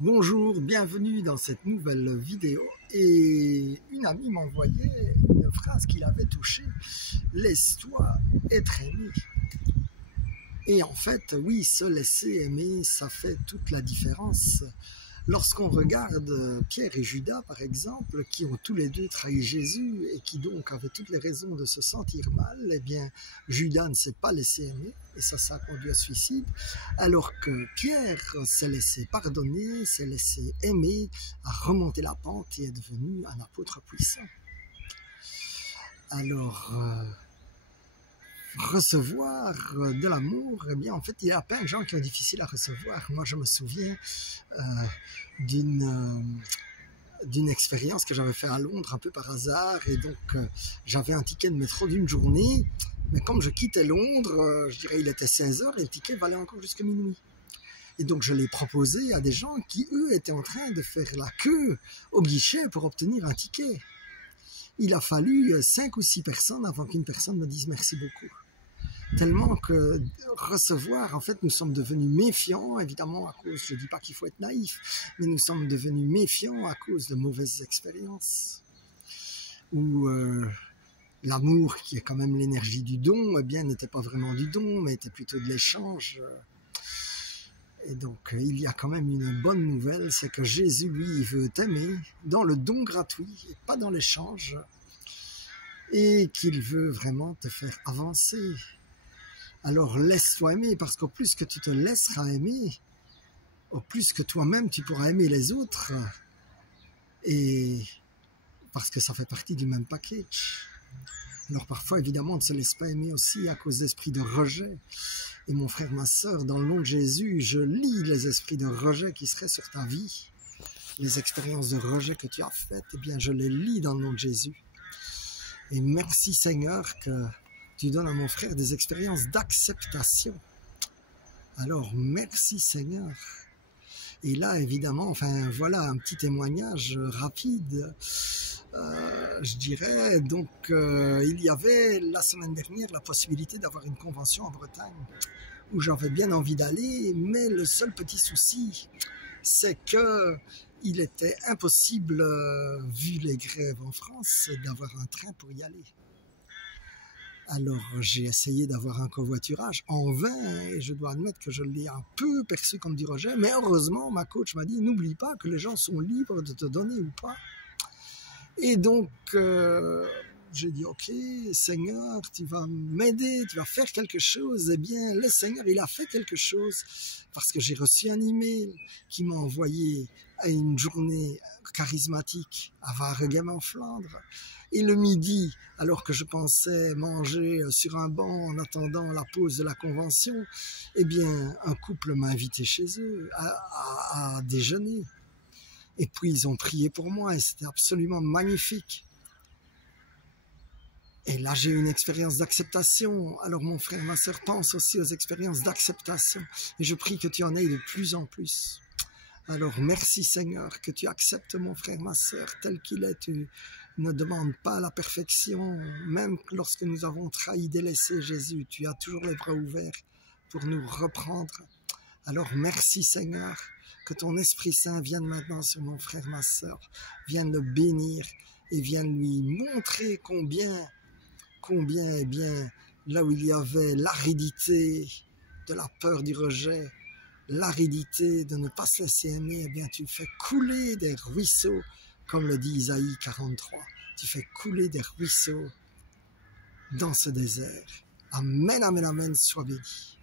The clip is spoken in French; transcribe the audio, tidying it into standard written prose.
Bonjour, bienvenue dans cette nouvelle vidéo. Et une amie m'envoyait une phrase qui l'avait touchée: laisse-toi être aimé. Et en fait, oui, se laisser aimer, ça fait toute la différence. Lorsqu'on regarde Pierre et Judas, par exemple, qui ont tous les deux trahi Jésus et qui donc avaient toutes les raisons de se sentir mal, eh bien, Judas ne s'est pas laissé aimer, et ça a conduit au suicide, alors que Pierre s'est laissé pardonner, s'est laissé aimer, a remonté la pente et est devenu un apôtre puissant. Alors, recevoir de l'amour, eh bien, en fait, il y a plein de gens qui ont difficile à recevoir. Moi, je me souviens d'une expérience que j'avais fait à Londres un peu par hasard, et donc j'avais un ticket de métro d'une journée, mais comme je quittais Londres, je dirais il était 16h et le ticket valait encore jusqu'à minuit. Et donc je l'ai proposé à des gens qui, eux, étaient en train de faire la queue au guichet pour obtenir un ticket. Il a fallu 5 ou 6 personnes avant qu'une personne me dise merci beaucoup. Tellement que recevoir, en fait, nous sommes devenus méfiants, évidemment, à cause, je ne dis pas qu'il faut être naïf, mais nous sommes devenus méfiants à cause de mauvaises expériences. Où l'amour, qui est quand même l'énergie du don, eh bien, n'était pas vraiment du don, mais était plutôt de l'échange. Et donc, il y a quand même une bonne nouvelle, c'est que Jésus, lui, il veut t'aimer dans le don gratuit et pas dans l'échange, et qu'il veut vraiment te faire avancer. Alors laisse-toi aimer, parce qu'au plus que tu te laisseras aimer, au plus que toi-même tu pourras aimer les autres, et parce que ça fait partie du même package. Alors parfois, évidemment, on ne se laisse pas aimer aussi à cause d'esprits de rejet. Et mon frère, ma sœur, dans le nom de Jésus, je lis les esprits de rejet qui seraient sur ta vie. Les expériences de rejet que tu as faites, eh bien, je les lis dans le nom de Jésus. Et merci Seigneur que tu donnes à mon frère des expériences d'acceptation. Alors, merci Seigneur. Et là, évidemment, enfin, voilà un petit témoignage rapide. Je dirais, donc, il y avait la semaine dernière la possibilité d'avoir une convention en Bretagne où j'avais bien envie d'aller, mais le seul petit souci, c'est que il était impossible, vu les grèves en France, d'avoir un train pour y aller. Alors j'ai essayé d'avoir un covoiturage en vain, et je dois admettre que je l'ai un peu perçu comme du rejet, mais heureusement ma coach m'a dit: n'oublie pas que les gens sont libres de te donner ou pas. Et donc j'ai dit: ok Seigneur, tu vas m'aider, tu vas faire quelque chose. Eh bien le Seigneur, il a fait quelque chose, parce que j'ai reçu un email qui m'a envoyé à une journée charismatique à Waregem en Flandre. Et le midi, alors que je pensais manger sur un banc en attendant la pause de la convention, eh bien un couple m'a invité chez eux à déjeuner. Et puis ils ont prié pour moi et c'était absolument magnifique. Et là, j'ai eu une expérience d'acceptation. Alors mon frère, ma sœur, pense aussi aux expériences d'acceptation. Et je prie que tu en aies de plus en plus. Alors merci Seigneur, que tu acceptes mon frère, ma sœur, tel qu'il est. Tu ne demandes pas la perfection. Même lorsque nous avons trahi, délaissé Jésus, tu as toujours les bras ouverts pour nous reprendre. Alors merci Seigneur, que ton Esprit Saint vienne maintenant sur mon frère, ma sœur, vienne le bénir et vienne lui montrer combien, eh bien, là où il y avait l'aridité de la peur du rejet, l'aridité de ne pas se laisser aimer, eh bien tu fais couler des ruisseaux, comme le dit Isaïe 43. Tu fais couler des ruisseaux dans ce désert. Amen, amen, amen, sois béni.